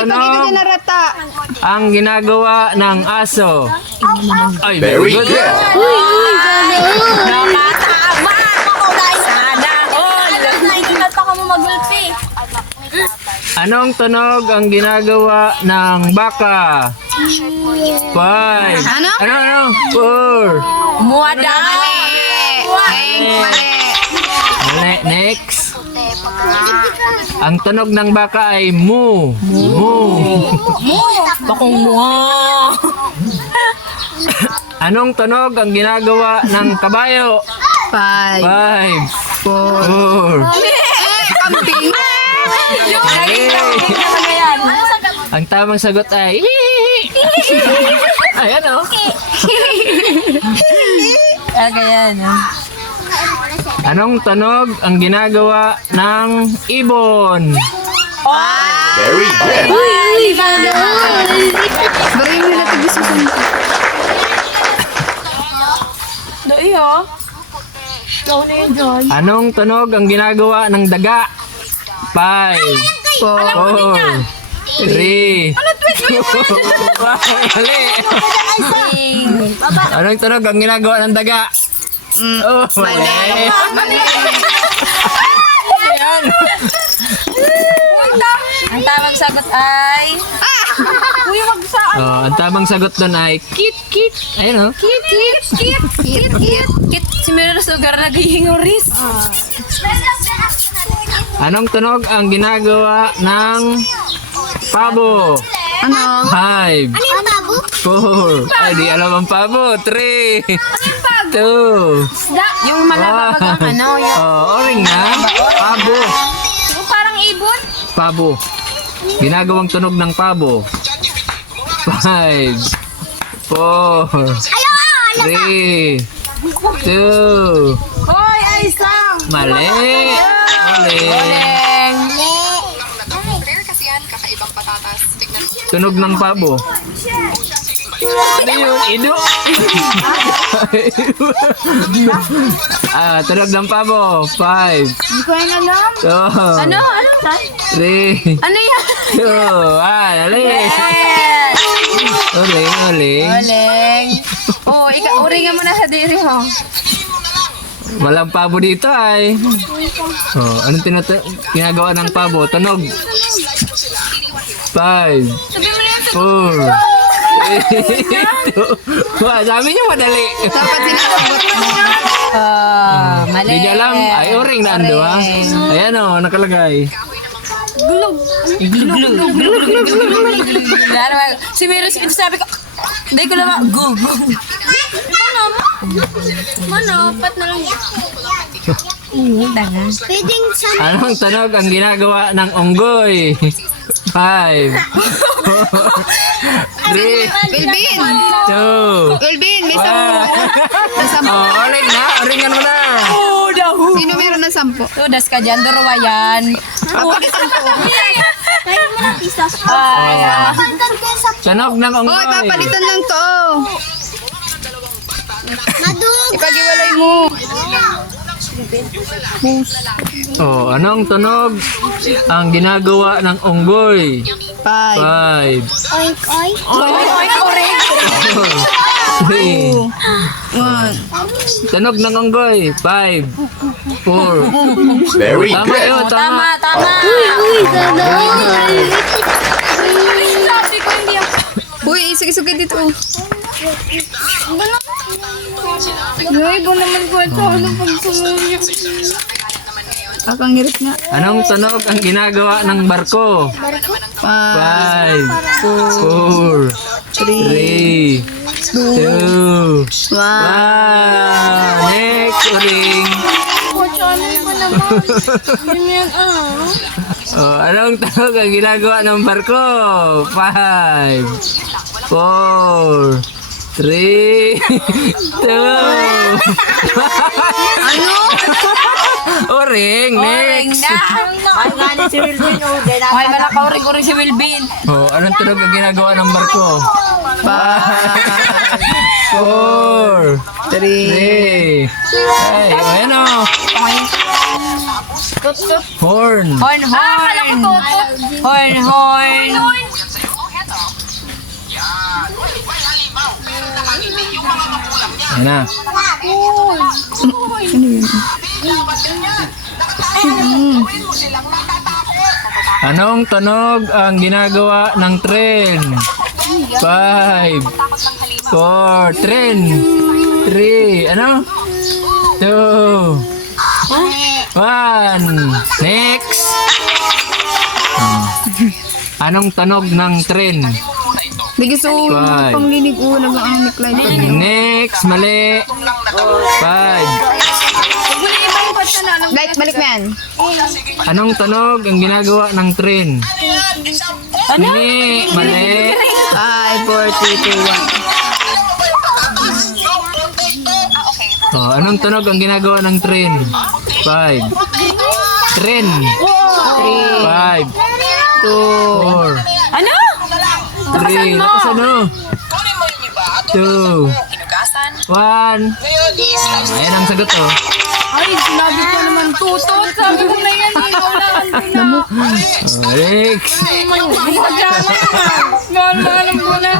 tunog ang ginagawa ng aso? Ay, Very good. Nakatama ako guys. Sana all. Naingat pa ka mo magulpi. Anong tunog ang ginagawa ng baka? 5. Ano? 4. Muada. Mali. Next. Ang tunog ng baka ay moo. Moo. Bakong mo. Anong tunog ang ginagawa ng kabayo? 5. 4. Kambing. Ang tamang sagot ay ayan o. Kagayan. Anong tunog ang ginagawa ng ibon? Very good. Anong tunog ang ginagawa ng daga? 5, 4, 3, 2, 1. Anong tunog ang ginagawa ng daga? Oh, mali. Ayan. Ang tamang sagot ay... Ang tamang sagot doon ay kit. Ayun o. Kit, si Meron sa lugar nag-iingoris. Anong tunog ang ginagawa ng pabo? 5, 4. Ay, di alam ang pabo. 3, 2. Yung malababag ang ano, yung Oring na. Pabo. parang ibon. Pabo. Ginagawang tunog ng pabo. 5, 4, 3, 2. Hoy, ay isang! Mali. Tunog ng pabo. Ano yun? Ido? Tunog ng pabo. 5, Hindi ko yan alam. 2, Ano? 3, Ano yan? 2, dali. Uling. Oleng. Oh, uringan mo na sa diri mo. Walang pabo dito ay. Anong ginagawa ng pabo? Tunog. 5, 4, 3, 2. Sabi niyo madali. Mali. Hindi niya alam. Ay, uring na ando ha. Ayan o, nakalagay. Si Meron, sabi ko, hindi ko naman, go. Mano, pat na lang yan. Daga. Anong tunog ang ginagawa ng unggoy? 5, 4, 3, Wilbin! 2, Wilbin, may 1. Uring na. Uringan mo na. Sino meron ng 10? Tudas ka dyan, durawa yan. Tunog ng Hoy, unggoy. papalitan lang to. Ipag-iwalay mo. Anong tunog ang ginagawa ng unggoy? 5, 5, Oy, 1. tunog ng unggoy. 5, 4. Very Tama good. yun, tama. Tama. Uy, isig-isugay dito. Uy, ibo naman ko ito. Ano pag sumuyo? Akang hirap nga. Anong tunog ang ginagawa ng barko? 5, 4, 3, 2, 1. Next, uling. Anong tunog ang ginagawa ng barko? 5, 4, 3, 2. Ano? Uring, next. Ay, gani si Wilbin. Ay, malaka-uring si Wilbin. Anong tunog ang ginagawa ng barko? 5, 4, 3. Ay, ayan o. Horn. Horn. Horn. Ayan na. Ano yun? Anong tunog ang ginagawa ng tren? 5, 4, tren. 3, ano? 2, 1. Next. Anong tunog ng tren? Bigis o, Five. panglinig o, nag-aanik lang. Next, mali. 5. Light, balik mo yan. Anong tunog ang ginagawa ng tren? Mali. Mali. 5, 4, 3, 2, 1. Oh, anong tunog ang ginagawa ng tren? 5. Tren. 5, 4, Ano? 3. Lakas ano? 2, 1. Ayan ang sagot oh. Ay, sinabi ko naman tutot. Sabi ko na yan, inulaan ko na. Next. Ay, tadyama naman. Mahal-mahalam ko na.